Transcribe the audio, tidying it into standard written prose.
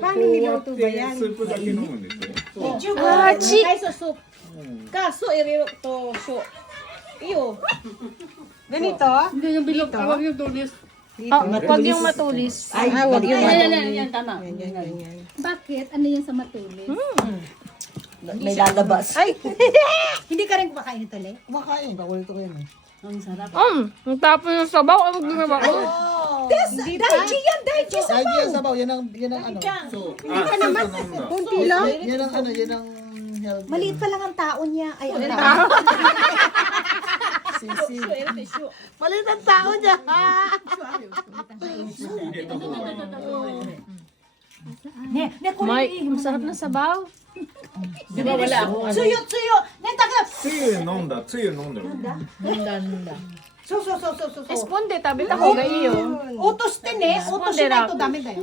Paano niluto ba yan? スープだけ飲むんですよ。そう。 Kaiso soup. Kaso iri to show. Iyo. Ganito? Hindi yung bilog, tawag yung tulis. Wag yung matulis. Ay, wag yung Yan, tama. ganyan. Bakit? Ano yan sa matulis? May lalabas. Ay! Hindi ka rin kumakain nito, Le? Kumakain, paborito ko yan eh. Ang sarap. Ang tapos yung sabaw, ano ginawa ko? Daichi yan! Daichi sa... Ay, yan sabaw, yan ang ano. そう。あ、スープ飲んだ。 Kunti lang. Yan ang ano, yan ang healthy. Maliit pa lang ang tao niya. Ay, ang tao. Sisi. Maliit ang tao niya. 入れた方がいい。 May, masarap na sabaw. Di ba wala ako? Suyo! Nentaka! つゆ飲んだ、つゆ飲んでる。 So. Esponde, tabi ako gayo. Utos din eh. Utos Esponde na na. ito. Dami tayo.